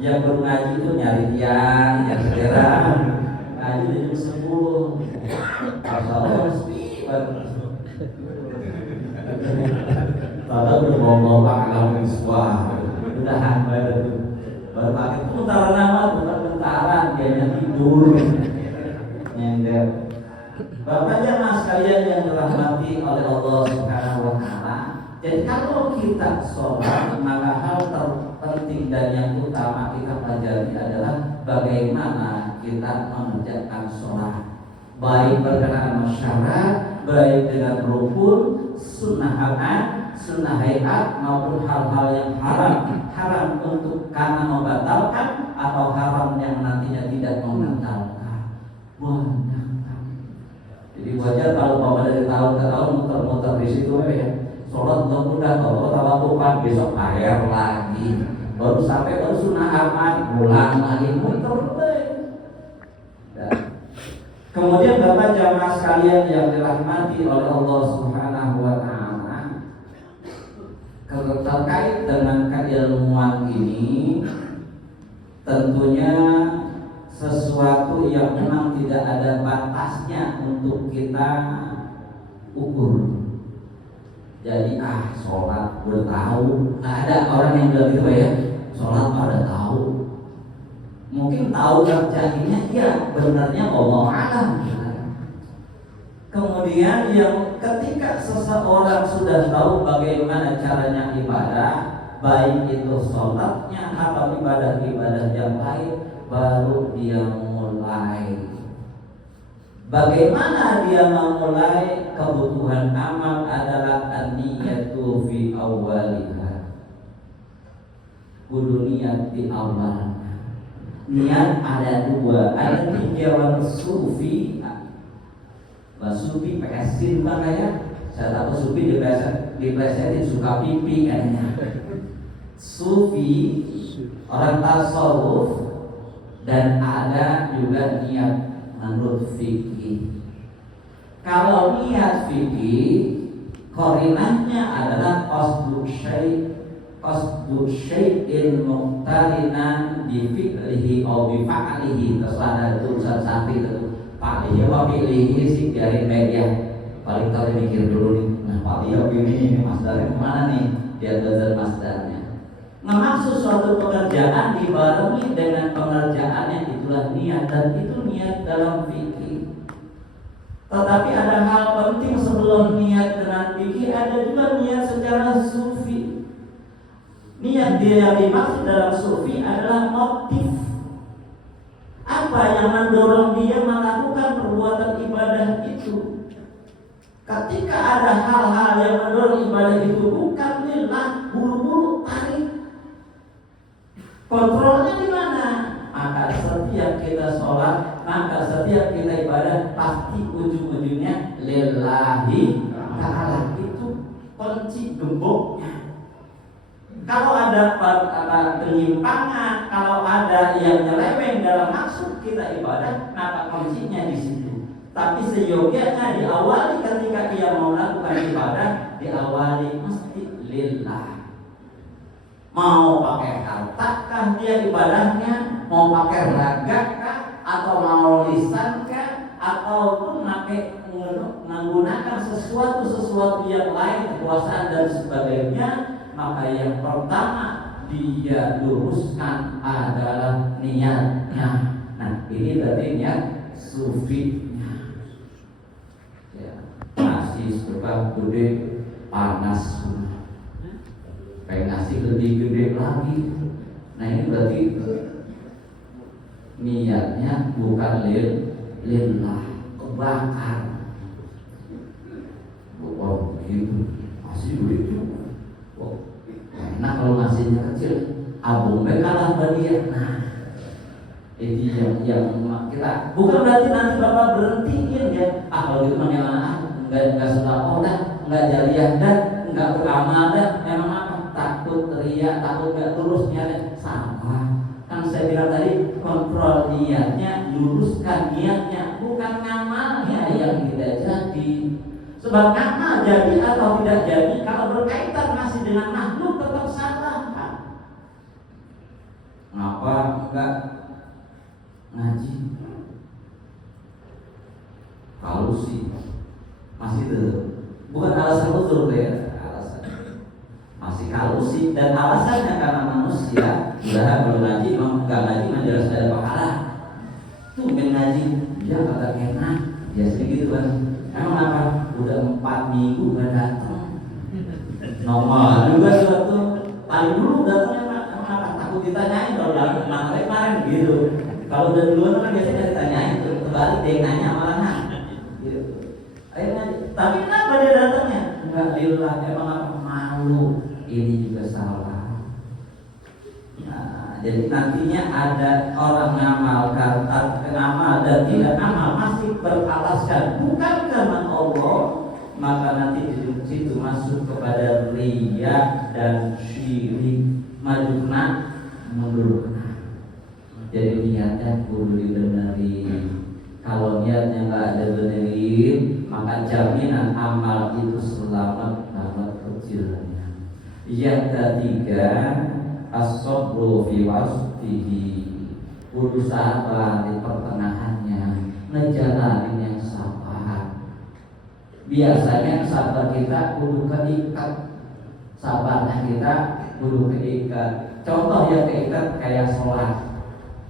yang baru ngaji itu nyari tiang, yang segera ngaji dari jam 10. Insya Allah mesti. Tahu udah bawa alam iswah, udah baru pakai putaran nama, bukan putaran dia tidur nyender. Bapak jamaah sekalian yang dirahmati oleh Allah Subhanahu wa taala. Jadi kalau kita sholat, maka hal terpenting dan yang utama kita pelajari adalah bagaimana kita mengerjakan sholat, baik berkenaan masyarakat, baik dengan rukun, sunnah akan, sunnah hayat maupun hal-hal yang haram untuk karena membatalkan atau haram yang nantinya tidak membatalkan. Jadi wajar kalau bapak dari tahun ke tahun muter-muter di situ ya. Sholat mudah kalau tawakupan besok bayar lagi, baru sampai baru sunnah aman, pulang lagi muter. Kemudian Bapak jamaah sekalian yang dirahmati oleh Allah Subhanahu wa taala, terkait dengan keilmuan ini tentunya sesuatu yang memang tidak ada batasnya untuk kita ukur. Jadi sholat bertahu, ada orang yang bilang gitu ya, sholat pada tahu. Mungkin tahu kerjanya, ya benarnya Allah alam. Kemudian yang ketika seseorang sudah tahu bagaimana caranya ibadah, baik itu sholatnya atau ibadah-ibadah yang lain, baru dia mulai. Bagaimana dia memulai? Kebutuhan amal adalah an-niyatu fi awwaliha. Kudu niat di awal. Niat ada dua, ada tinjauan sufi. Sufi pakai sin ya. Saya tahu sufi diplesetin suka pipi katanya. Sufi orang tasawuf dan ada juga niat menurut fikih. Kalau niat fikih, qarinahnya adalah qasdu syai'in muqtarinan bi fi'lihi aw bi fa'lihi. Terserah itu urusan sapi itu. Fa'lihi wa fi'lihi sih biarin media. Paling tahu mikir dulu nih. Nah, fa'lihi ini masdarnya kemana nih? Dia belajar masdarnya. Memaksud suatu pekerjaan dibarengi dengan pengerjaannya, itulah niat, dan itu niat dalam fikih. Tetapi ada hal penting sebelum niat dengan fikih, ada juga niat secara sufi. Niat dia yang dimaksud dalam sufi adalah motif. Apa yang mendorong dia melakukan perbuatan ibadah itu? Ketika ada hal-hal yang mendorong ibadah itu bukan lillah, buru-buru tarik. Kontrolnya di mana? Maka setiap kita sholat, maka setiap kita ibadah pasti ujung-ujungnya lillahi ta'ala. Itu kunci gemboknya. Kalau ada penyimpangan, kalau ada yang nyeleweng dalam maksud kita ibadah, maka kuncinya di situ. Tapi seyogianya diawali ketika dia mau melakukan ibadah, diawali mesti lillah. Mau pakai hartakah dia ibadahnya, mau pakai ragakah, atau mau lisankah, ataupun menggunakan sesuatu yang lain, kekuasaan dan sebagainya, maka yang pertama dia luruskan adalah niatnya. Nah, ini berarti niat sufinya. Ya, nasi suka gede panas. Kayak nasi lebih gede lagi. Nah, ini berarti niatnya bukan lillah, kebakar. Oh begitu, nasi gede juga. Oh, enak kalau nasinya kecil, abang kalah sama dia. Nah, ini yang kita bukan berarti nanti bapak berhentiin ya. Kalau gitu mana enggak sedekah dah, enggak jariah dah, enggak beramal dah. Memang apa? Takut ria, takut gak lurus niatnya. Sama kan saya bilang tadi, kontrol niatnya, luruskan niatnya, bukan ngamalnya yang tidak jadi. Sebab ngamal jadi atau tidak jadi, kalau berkaitan masih dengan makhluk tetap salah kan? Ngapa enggak ngaji? Kalau sih masih tuh bukan alasan usul ya, masih kalusi, dan alasannya karena manusia udah belum ngaji, enggak ngaji menjelas ada pahala. Tuh ngaji dia kagak enak, biasanya gitu kan. Emang apa? Udah 4 minggu gak datang. Normal juga tuh. Paling dulu datangnya emang apa? Takut ditanyain kalau dalam kemarin gitu. Kalau udah duluan kan biasanya ditanyain tuh, kembali dia nanya malah gitu. Ayo ngaji. Tapi kenapa dia datangnya? Enggak lillah, emang apa? Malu. Ini juga salah. Nah, jadi nantinya ada orang ngamalkan, ngamal dan tidak ngamal masih beralaskan bukan karena Allah, maka nanti di situ masuk kepada riya dan syirik, majuna mundurna. Jadi niatnya kudu dibenerin. Kalau niatnya nggak ada benerin, maka jaminan amal itu selamat kecilnya. Yang ketiga, as-sabru fi wasfihi, kudu sabar di pertengahannya, ngejalanin yang sabar. Biasanya sabar kita kudu keikat, sabarnya kita kudu keikat. Contoh yang keikat kayak sholat,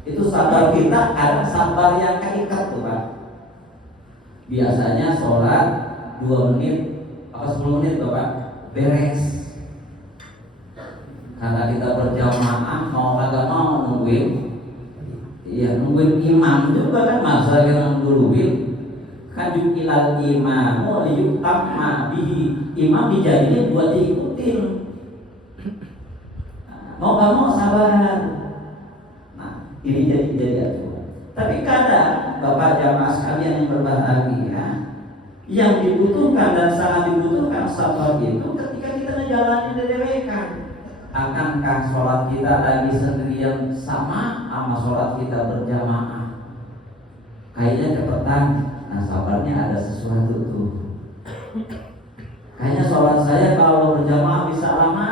itu sabar kita ada sabar yang keikat tuh Pak. Biasanya sholat 2 menit atau 10 menit Bapak beres. Karena kita berjamaah mau kagak mau nungguin, iya nungguin imam juga kan, masa yang duluin kan ilal imam mau liyutamma bihi, imam dijadiin buat diikutin. Mau gak mau sabar. Nah ini jadi aturan. Tapi kadang Bapak jamaah sekalian yang berbahagia, yang dibutuhkan dan sangat dibutuhkan sabar itu ketika kita ngejalanin DDWK. akankah sholat kita lagi sendirian sama sholat kita berjamaah? Kayaknya cepetan. Nah, sabarnya ada sesuatu tuh. Kayaknya sholat saya kalau berjamaah bisa lama,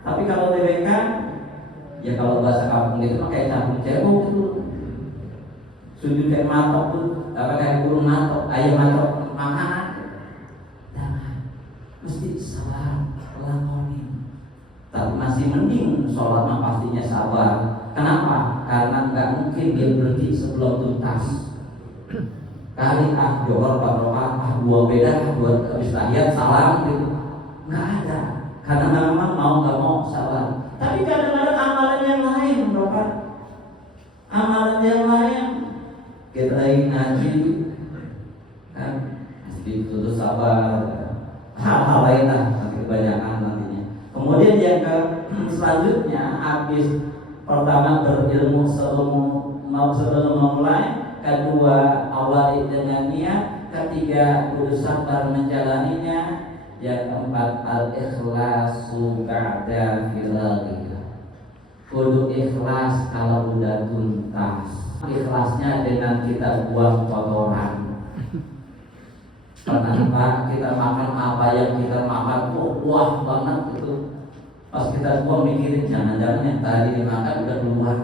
tapi kalau TBK, ya kalau bahasa kampung itu kayak campur cebok gitu. Sujud kayak matok tuh, kayak burung matok, ayam matok makanan. Jangan, mesti sabar, lakonin. Tapi masih mending sholat mah pastinya sabar. Kenapa? Karena nggak mungkin dia berhenti sebelum tuntas. Kali johor 4 rakaat, 2 beda, 2 habis tahiyat salam gitu. Nggak ada. Karena memang mau nggak mau sabar. Tapi kadang-kadang amalan yang lain, Bapak. Amalan yang lain kita lagi ngaji kan dituntut sabar, hal-hal lain lah nanti kebanyakan nantinya. Kemudian yang selanjutnya habis pertama berilmu sebelum memulai, kedua awali dengan niat, ketiga kudu sabar menjalaninya, yang keempat al-ikhlasu ba'da firaghiha. Kudu ikhlas kalau udah tuntas. Ikhlasnya dengan kita buang kotoran. Kenapa kita makan apa yang kita makan, wah banget itu. Pas kita buang mikirin jangan-jangan yang tadi dimakan udah keluar.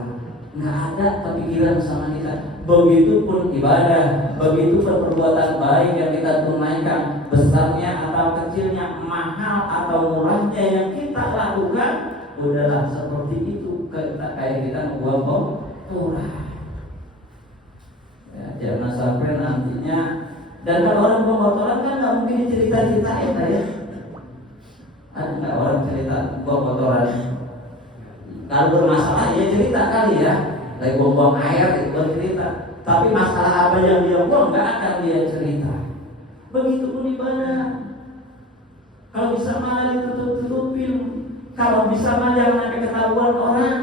Nggak ada kepikiran sama kita. Begitupun ibadah, begitupun perbuatan baik yang kita tunaikan, besarnya atau kecilnya, mahal atau murahnya yang kita lakukan, udahlah seperti itu kayak kita membuang kotoran. Ya, jangan sampai nantinya. Dan kalau orang buang kotoran kan nggak mungkin cerita-ceritain lah ya. Ada nggak orang cerita buang kotoran? Kalau bermasalah ya cerita kali ya. Lagi buang air itu bercerita. Tapi masalah apa yang dia buang nggak akan dia cerita. Begitupun ibadah. Kalau bisa malah ditutup-tutupin. Kalau bisa malah jangan sampai ketahuan orang.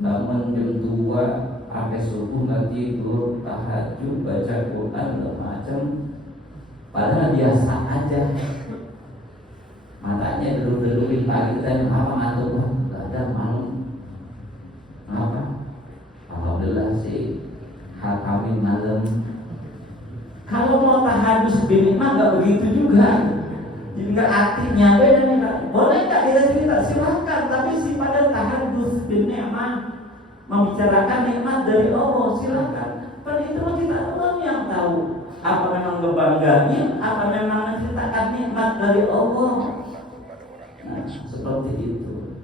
Bangun jam 2 sampai subuh nggak tidur, tahajud, baca Quran, macam. Padahal biasa aja. Matanya dulu-duluin pagi dan apa ngantuk, nggak ada malam. Apa? Alhamdulillah sih, hakamin malam. Kalau mau tahajud sebini mah nggak begitu juga. Jadi nggak artinya beda nih. Boleh nggak kita cerita silakan, tapi si pada tahajud sebini mah membicarakan nikmat dari Allah silakan. Pada itu kita doang yang tahu. Apa memang ngebanggain, apa memang menceritakan nikmat dari Allah. Nah, seperti itu.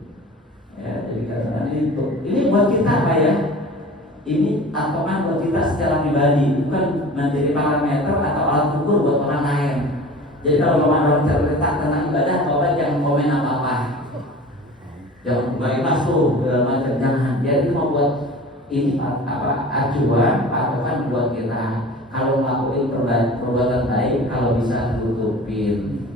Ya, jadi kadang-kadang itu. Ini buat kita apa ya? Ini atoman buat kita secara pribadi, bukan menjadi parameter atau alat ukur buat orang lain. Jadi kalau orang cerita tentang ibadah, Bapak jangan komen apa-apa. Jangan baik masuk dalam macam jangan. Jadi mau buat ini acuan patokan buat kita. Kalau melakukan perbuatan baik, kalau bisa tutupin.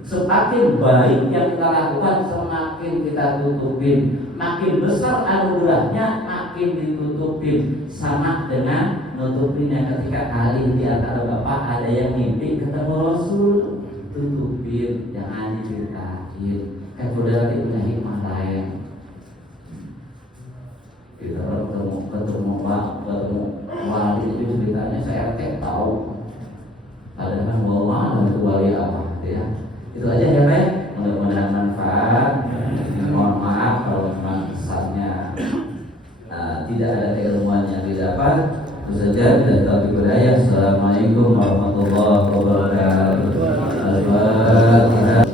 Semakin baik yang kita lakukan, semakin kita tutupin. Makin besar anugerahnya, makin ditutupin. Sama dengan nutupinnya ketika kali di antara Bapak ada yang mimpi ketemu Rasul, tutupin, jangan diceritain. Kecuali nanti punya hikmah lain. Kita ketemu wali itu ceritanya saya tahu. Padahal wali itu wali apa? Ya. Itu aja ya Pak. Mudah-mudahan manfaat. Mohon maaf kalau memang kesannya tidak ada keilmuan yang didapat. Itu saja dan taufiq hidayah. Assalamualaikum warahmatullahi wabarakatuh. Al-Fatihah.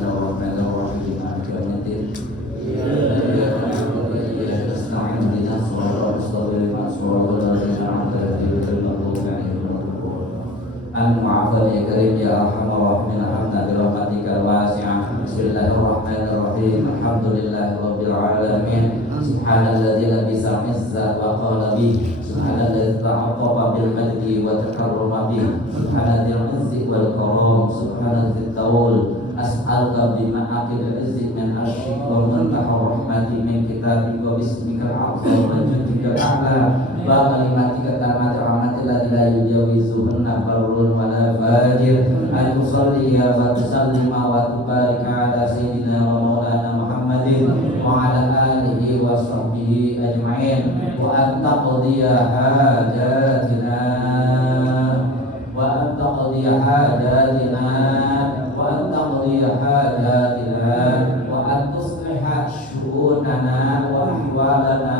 Al-Mu'afal ya Karim ya Arhamar Rahimin Alhamdulillah birahmatika wasi'ah. Bismillahirrahmanirrahim. Alhamdulillahirabbil alamin. Subhanalladzi labisa izzat wa qala bi. Subhanalladzi ta'aqqaba bil majdi wa takarrama bi. Subhanalladzil izzi wal karam. Subhanalladzil tawul. As'aluka bima aqil izzi min asyik wa muntaha rahmati min kitabika bismika al-a'zam wa judika al-a'la. Wa kalimatika tamat rahmatillah la yujawizuhunna barrun wa la fajir. An tusalli wa tusallima wa tubarika ala sayyidina وعلى آله وصحبه أجمعين وأن تقضي حاجاتنا وأن تقضي حاجاتنا وأن تقضي حاجاتنا وأن تصلح شؤوننا وأحوالنا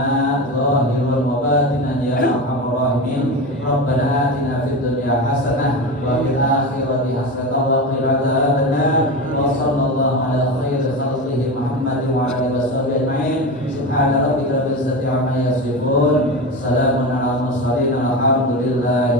ظاهرا وباطنا يا أرحم الراحمين ربنا آتنا في الدنيا حسنة وفي الآخرة حسنة وقنا عذاب النار وصلى الله على خير خلقه محمد وعلى آله وصحبه أجمعين سبحان ربك رب العزة عما يصفون سلام على المرسلين الحمد لله